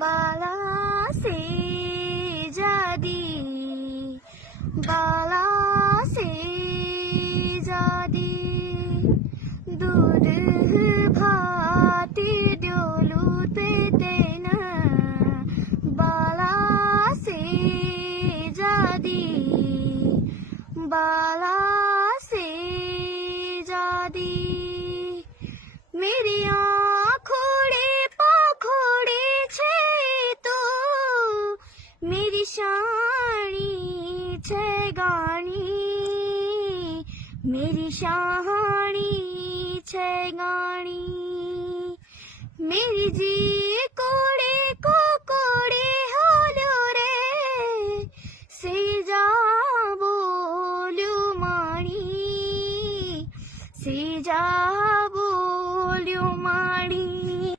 बाला से जादी बाला से जादी दूध भाती डोलूत तेना बाला से जादी बाला से जादी मेरी आँखोड़े पाखोड़े छे तो मेरी शानी छे गानी मेरी शानी छे गानी मेरी जी कोड़े को कोड़े होलो रे से जा बोलू माणी से जा बोलू माणी।